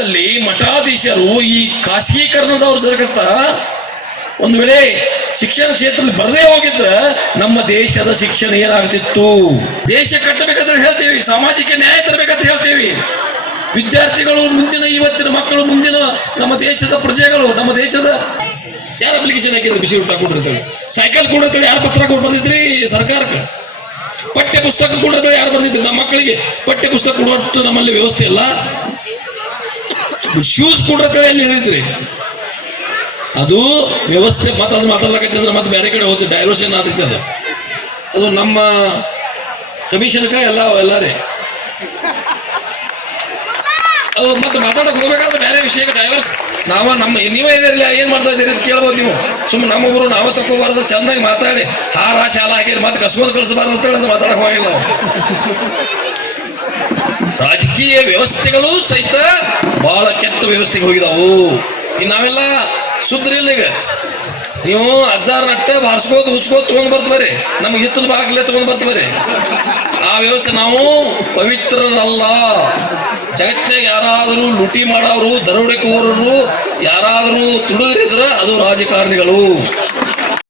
ಭಾರತದಲ್ಲಿ ಮಠಾಧೀಶರು ಈ ಖಾಸಗೀಕರಣದವ್ರು ಸರ್ಕಾರ ಒಂದು ವೇಳೆ ಶಿಕ್ಷಣ ಕ್ಷೇತ್ರದಲ್ಲಿ ಬರದೇ ಹೋಗಿದ್ರೆ ನಮ್ಮ ದೇಶದ ಶಿಕ್ಷಣ ಏನಾಗ್ತಿತ್ತು? ದೇಶ ಕಟ್ಟಬೇಕಂತ ಹೇಳ್ತೀವಿ, ಸಾಮಾಜಿಕ ನ್ಯಾಯ ತರಬೇಕಂತ ಹೇಳ್ತೀವಿ. ವಿದ್ಯಾರ್ಥಿಗಳು ಮುಂದಿನ ಇವತ್ತಿನ ಮಕ್ಕಳು, ಮುಂದಿನ ನಮ್ಮ ದೇಶದ ಪ್ರಜೆಗಳು, ನಮ್ಮ ದೇಶದ ಯಾರು ಅಪ್ಲಿಕೇಶನ್ ಹಾಕಿದ್ರು? ಬಿಸಿ ಊಟ ಕೊಟ್ಟಿರ್ತೇವೆ ಸೈಕಲ್ ಕೊಡಿರ್ತಾರೆ ಯಾರು ಪತ್ರ ಕೊಟ್ಟು ಬಂದಿದ್ರಿ? ಸರ್ಕಾರಕ್ಕೆ. ಪಠ್ಯ ಪುಸ್ತಕ ಕೊಡೋದು ಯಾರು ಬಂದಿದ್ರು? ನಮ್ಮ ಮಕ್ಕಳಿಗೆ ಪಠ್ಯ ಪುಸ್ತಕ ಕೊಡುವಷ್ಟು ನಮ್ಮಲ್ಲಿ ವ್ಯವಸ್ಥೆ ಇಲ್ಲ. ಶೂಸ್ ಕೊಡ್ರತ್ತೇಳಿ ಎಲ್ಲಿ ಹೇಳಿದ್ರಿ? ಅದು ವ್ಯವಸ್ಥೆ ಮತ್ತೆ ಅದು ಮಾತಾಡ್ಲಕತ್ತಂದ್ರೆ ಮತ್ತೆ ಬೇರೆ ಕಡೆ ಹೋಗ್ತದೆ ಡೈವರ್ಷನ್ ಆದೈತೆ ಅದು. ಅದು ನಮ್ಮ ಕಮಿಷನ್ಕ ಎಲ್ಲ ಎಲ್ಲಾರೇ ಅದು ಮತ್ತೆ ಮಾತಾಡಕ್ ಹೋಗ್ಬೇಕಾದ್ರೆ ಬೇರೆ ವಿಷಯಕ್ಕೆ ಡೈವರ್ಸ್ ನಾವ ನಮ್ಮ ನೀವೇ ಇದಿರಲಿಲ್ಲ ಏನ್ ಮಾಡ್ತಾ ಇದ್ದೀರಿ ಅಂತ ಕೇಳ್ಬೋದು ನೀವು. ಸುಮ್ಮನೆ ಊರು ನಾವು ತಗೋಬಾರ್ದು ಚಂದಾಗಿ ಮಾತಾಡಿ, ಹಾರ, ಶಾಲ ಹಾಕಿರಿ, ಮತ್ತೆ ಕಸ್ಕೊಂಡು ಕಳಿಸಬಾರ್ದು ಅಂತ ಹೇಳಿ ಮಾತಾಡಕ್ ಹೋಗಿಲ್ಲ ನಾವು. ರಾಜಕೀಯ ವ್ಯವಸ್ಥೆಗಳು ಸಹಿತ ಬಹಳ ಕೆಟ್ಟ ವ್ಯವಸ್ಥೆಗೆ ಹೋಗಿದಾವು. ಇನ್ನು ನಾವೆಲ್ಲ ಸುದ್ರಿಲ್ಲ ಈಗ ನೀವು ಅಜ್ಜಾರ್ ನಟ್ಟೆ ಬಾರ್ಸ್ಕೋತ ಉಚ್ಕೋತ ತಗೊಂಡ್ ಬರ್ತೀರಿ ನಮ್ಗೆ ಹಿತ್ತದ ಬಾಗಿಲೇ ತಗೊಂಡ್ ಬರ್ತೀರಿ ಆ ವ್ಯವಸ್ಥೆ ನಾವು ಪವಿತ್ರರಲ್ಲ. ಜಗತ್ತಿನಾಗ ಯಾರಾದರೂ ಲುಟಿ ಮಾಡೋರು ದರೋಡೆಕೋರರು ಯಾರಾದರೂ ತುಳಿದ್ರಿದ್ರೆ ಅದು ರಾಜಕಾರಣಿಗಳು.